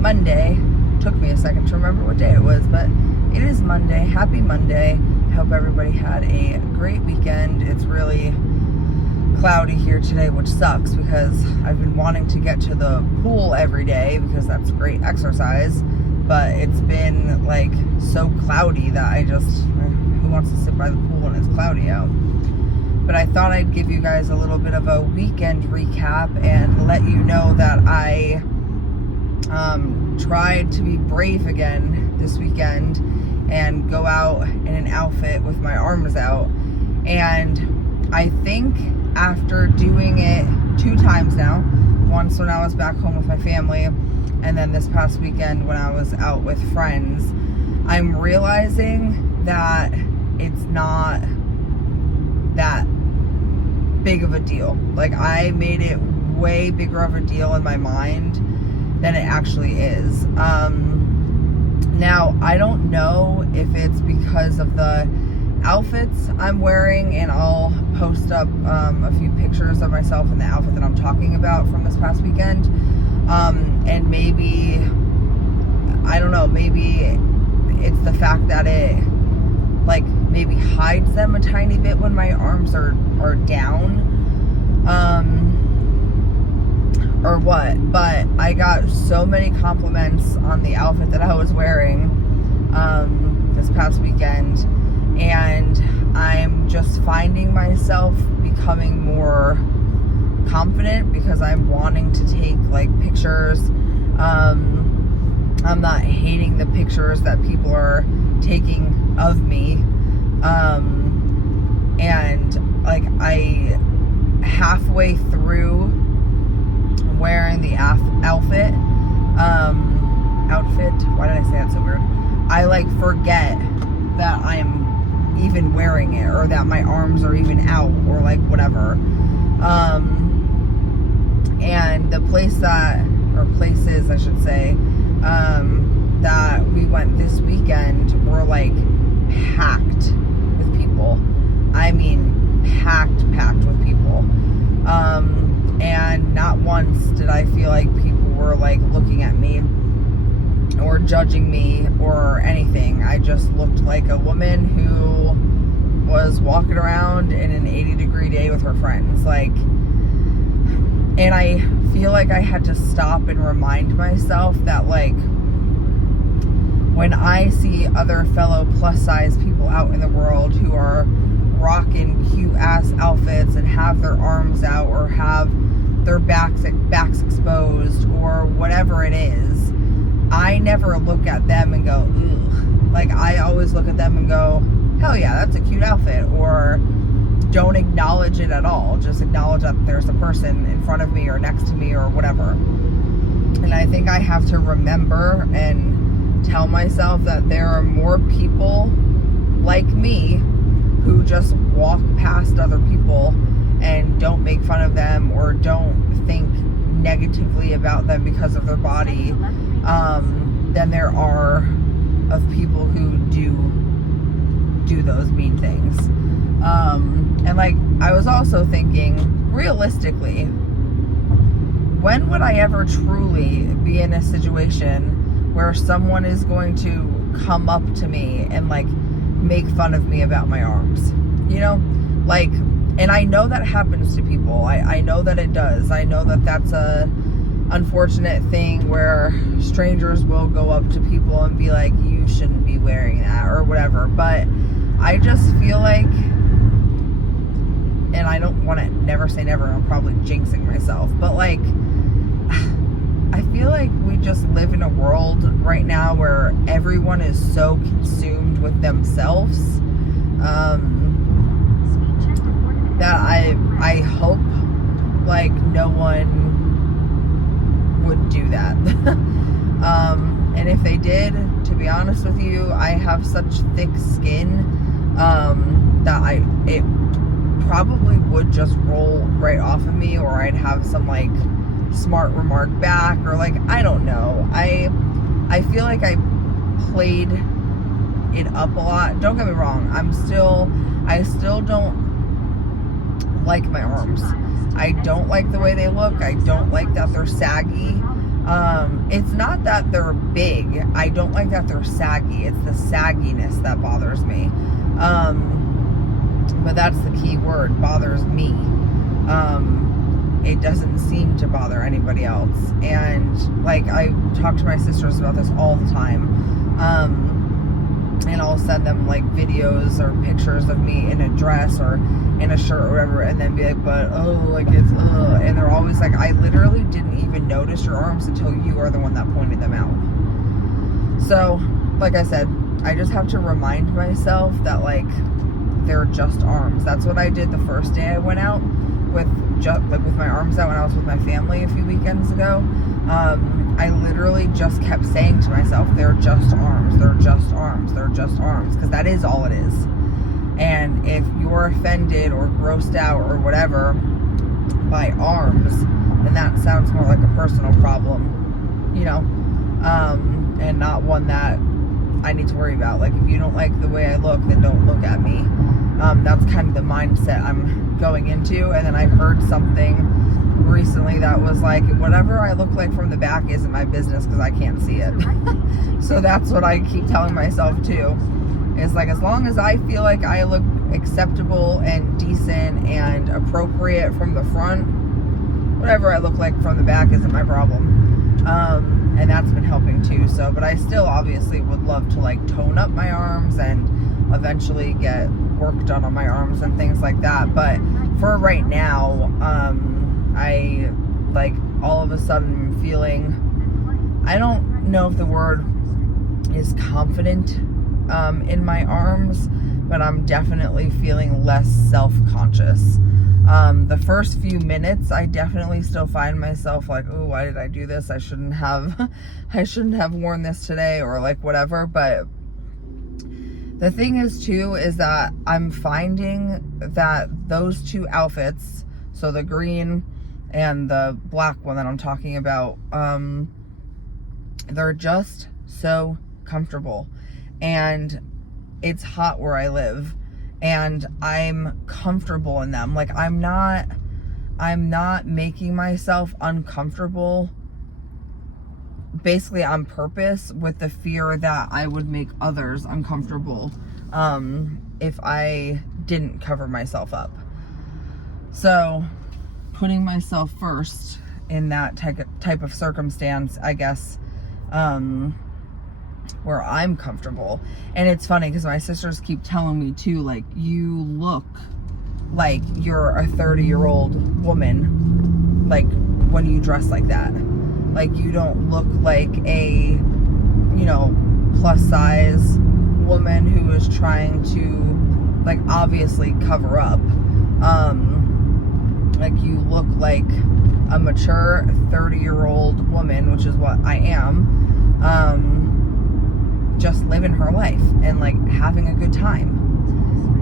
Monday. Took me a second to remember what day it was, but it is Monday. Happy Monday. I hope everybody had a great weekend. It's really cloudy here today, which sucks because I've been wanting to get to the pool every day because that's great exercise, but it's been like so cloudy that who wants to sit by the pool when it's cloudy out? But I thought I'd give you guys a little bit of a weekend recap and let you know that I tried to be brave again this weekend and go out in an outfit with my arms out. And I think after doing it 2 times now, once when I was back home with my family, and then this past weekend when I was out with friends, I'm realizing that it's not that big of a deal. Like, I made it way bigger of a deal in my mind than it actually is. Now, I don't know if it's because of the outfits I'm wearing, and I'll post up a few pictures of myself in the outfit that I'm talking about from this past weekend. And maybe, I don't know, maybe it's the fact that it like maybe hides them a tiny bit when my arms are down, or what. But I got so many compliments on the outfit that I was wearing this past weekend, and I'm just finding myself becoming more confident because I'm wanting to take like pictures. I'm not hating the pictures that people are taking of me, and like I halfway through wearing the outfit, why did I say that so weird? I like forget that I'm even wearing it, or that my arms are even out, or like whatever. And the places I should say, that we went this weekend were like packed with people. I mean, packed with people. And not once did I feel like people were like looking at me or judging me or anything. I just looked like a woman who was walking around in an 80-degree day with her friends. Like, and I feel like I had to stop and remind myself that, like, when I see other fellow plus-size people out in the world who are rocking cute-ass outfits and have their arms out or have their backs exposed or whatever it is, I never look at them and go, ugh. Like, I always look at them and go, hell yeah, that's a cute outfit, or don't acknowledge it at all. Just acknowledge that there's a person in front of me or next to me or whatever. And I think I have to remember and tell myself that there are more people like me who just walk past other people and don't make fun of them or don't think negatively about them because of their body, than there are of people who do those mean things. And like, I was also thinking, realistically, when would I ever truly be in a situation where someone is going to come up to me and like make fun of me about my arms? You know, like, and I know that happens to people. I know that it does. I know that that's a unfortunate thing where strangers will go up to people and be like, you shouldn't be wearing that or whatever. But I just feel like, and I don't want to never say never, I'm probably jinxing myself, but like, I feel like we just live in a world right now where everyone is so consumed with themselves, that I hope like no one would do that. And if they did, to be honest with you, I have such thick skin that it probably would just roll right off of me, or I'd have some like smart remark back, or like, I don't know. I feel like I played it up a lot. Don't get me wrong, I still don't like my arms. I don't like the way they look. I don't like that they're saggy. It's not that they're big. I don't like that they're saggy. It's the sagginess that bothers me. But that's the key word, bothers me. It doesn't seem to bother anybody else. And like, I talk to my sisters about this all the time. And I'll send them like videos or pictures of me in a dress or in a shirt or whatever, and then be like, but like it's and they're always like, I literally didn't even notice your arms until you are the one that pointed them out. So like I said, I just have to remind myself that like they're just arms. That's what I did the first day I went out with with my arms out when I was with my family a few weekends ago. I literally just kept saying to myself, they're just arms, they're just arms, they're just arms, because that is all it is. And if you're offended or grossed out or whatever by arms, then that sounds more like a personal problem, you know, and not one that I need to worry about. Like, if you don't like the way I look, then don't look at me. That's kind of the mindset I'm going into. And then I heard something recently that was like, whatever I look like from the back isn't my business because I can't see it. So that's what I keep telling myself too. Is like, as long as I feel like I look acceptable and decent and appropriate from the front, whatever I look like from the back isn't my problem. And that's been helping too. So, but I still obviously would love to like tone up my arms and eventually get work done on my arms and things like that. But for right now, I like all of a sudden feeling, I don't know if the word is confident in my arms, but I'm definitely feeling less self-conscious. The first few minutes, I definitely still find myself like, oh, why did I do this? I shouldn't have worn this today, or like whatever. But the thing is too, is that I'm finding that those two outfits, so the green and the black one that I'm talking about, they're just so comfortable. And it's hot where I live, and I'm comfortable in them. Like, I'm not making myself uncomfortable basically on purpose, with the fear that I would make others uncomfortable if I didn't cover myself up. So putting myself first in that type of circumstance, I guess, where I'm comfortable. And it's funny because my sisters keep telling me too, like, you look like you're a 30-year-old woman, like, when you dress like that. Like, you don't look like a, you know, plus size woman who is trying to, like, obviously cover up. Like, you look like a mature 30-year-old woman, which is what I am, just living her life and like having a good time.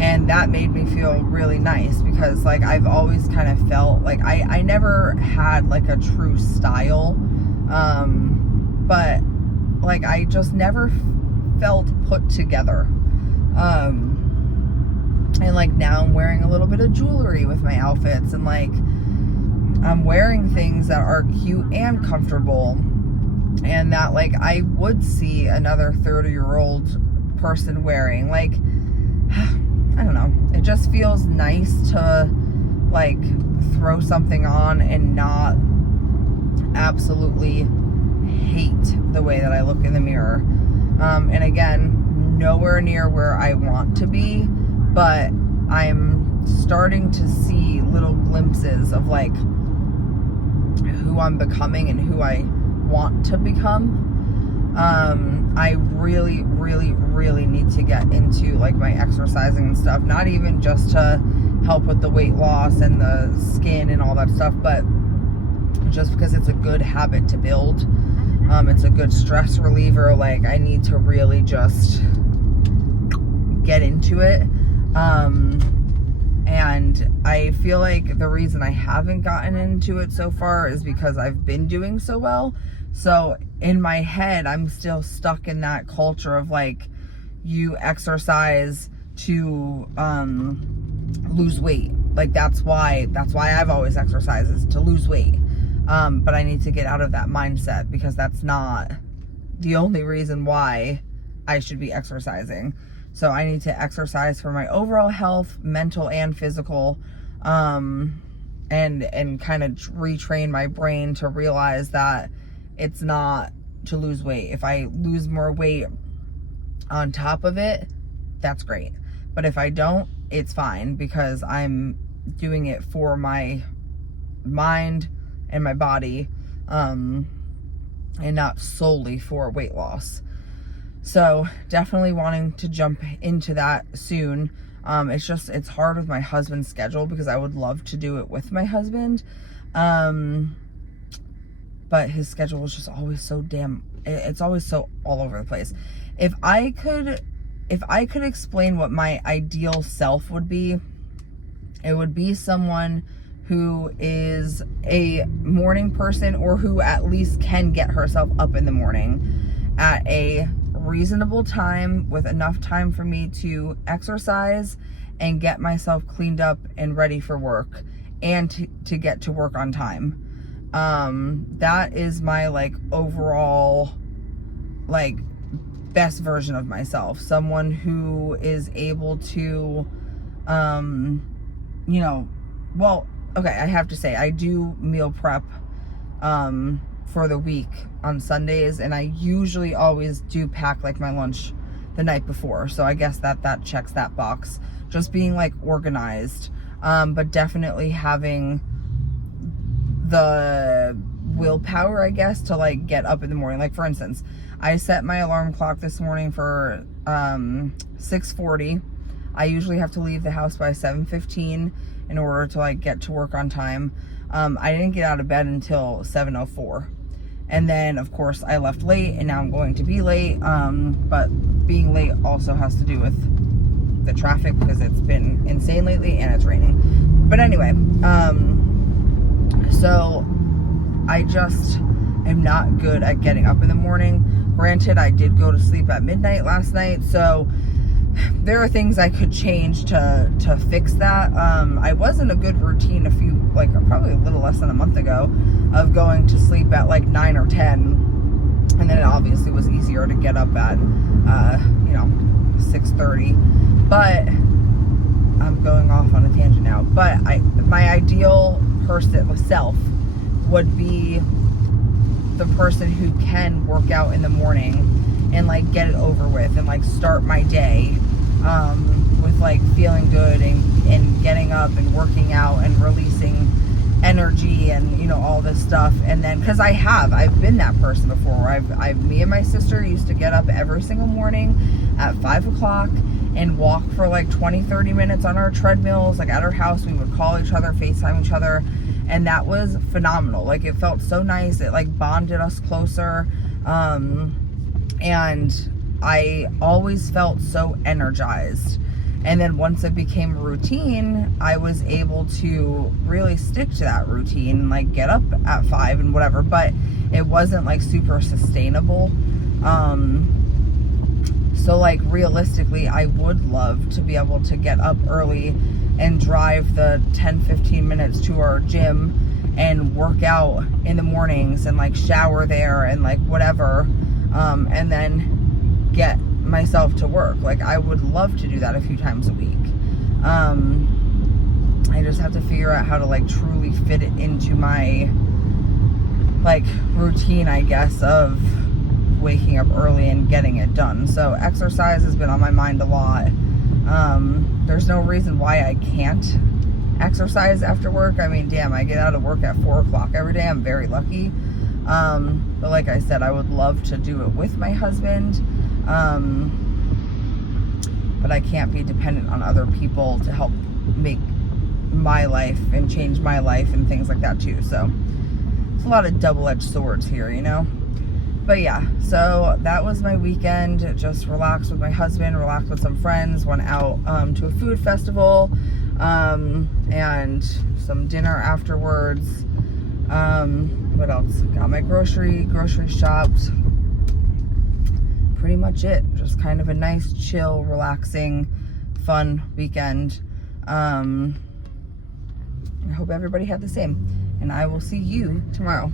And that made me feel really nice, because like, I've always kind of felt like I never had like a true style, but like, I just never felt put together. And like, now I'm wearing a little bit of jewelry with my outfits, and like, I'm wearing things that are cute and comfortable, and that like, I would see another 30-year-old person wearing. Like, I don't know, it just feels nice to like throw something on and not absolutely hate the way that I look in the mirror. And again, nowhere near where I want to be, but I'm starting to see little glimpses of like who I'm becoming and who I want to become. I really, really, really need to get into like my exercising and stuff, not even just to help with the weight loss and the skin and all that stuff, but just because it's a good habit to build. It's a good stress reliever. Like, I need to really just get into it. And I feel like the reason I haven't gotten into it so far is because I've been doing so well. So in my head, I'm still stuck in that culture of like, you exercise to lose weight. Like, that's why I've always exercised, is to lose weight. But I need to get out of that mindset, because that's not the only reason why I should be exercising. So I need to exercise for my overall health, mental and physical, and kind of retrain my brain to realize that it's not to lose weight. If I lose more weight on top of it, that's great. But if I don't, it's fine, because I'm doing it for my mind and my body, and not solely for weight loss. So definitely wanting to jump into that soon. It's hard with my husband's schedule, because I would love to do it with my husband. But his schedule is just always so it's always so all over the place. If I could explain what my ideal self would be, it would be someone who is a morning person, or who at least can get herself up in the morning at a reasonable time, with enough time for me to exercise and get myself cleaned up and ready for work, and to get to work on time. That is my overall best version of myself. Someone who is able to, okay, I have to say, I do meal prep for the week on Sundays, and I usually always do pack my lunch the night before. So I guess that checks that box. Just being organized, but definitely having the willpower, I guess, to get up in the morning. For instance, I set my alarm clock this morning for 6:40. I usually have to leave the house by 7:15 in order to get to work on time. I didn't get out of bed until 7:04. And then of course I left late, and now I'm going to be late. But being late also has to do with the traffic, because it's been insane lately and it's raining. But anyway, so I just am not good at getting up in the morning. Granted, I did go to sleep at midnight last night, so there are things I could change to fix that. I was in a good routine probably a little less than a month ago, of going to sleep at 9 or 10, and then it obviously was easier to get up at 6:30. But I'm going off on a tangent now. But my ideal self would be the person who can work out in the morning and get it over with, and start my day with feeling good, and getting up and working out and releasing energy, and all this stuff. And then, because I've been that person before. Me and my sister used to get up every single morning at 5 o'clock and walk for 20-30 minutes on our treadmills. At our house, we would call each other, FaceTime each other, and that was phenomenal. It felt so nice. It bonded us closer, and I always felt so energized. And then once it became a routine, I was able to really stick to that routine, get up at 5 and whatever, but it wasn't super sustainable. So realistically, I would love to be able to get up early and drive the 10-15 minutes to our gym and work out in the mornings, and shower there, and whatever, and then get myself to work. I would love to do that a few times a week. I just have to figure out how to truly fit it into my routine, I guess, of waking up early and getting it done. So exercise has been on my mind a lot. There's no reason why I can't exercise after work. I mean, damn, I get out of work at 4 o'clock every day. I'm very lucky. But like I said, I would love to do it with my husband. But I can't be dependent on other people to help make my life and change my life and things like that too. So it's a lot of double-edged swords here, But yeah, so that was my weekend. Just relaxed with my husband, relaxed with some friends, went out to a food festival, and some dinner afterwards. What else? Got my grocery shopped. Pretty much it. Just kind of a nice, chill, relaxing, fun weekend. I hope everybody had the same. and I will see you tomorrow.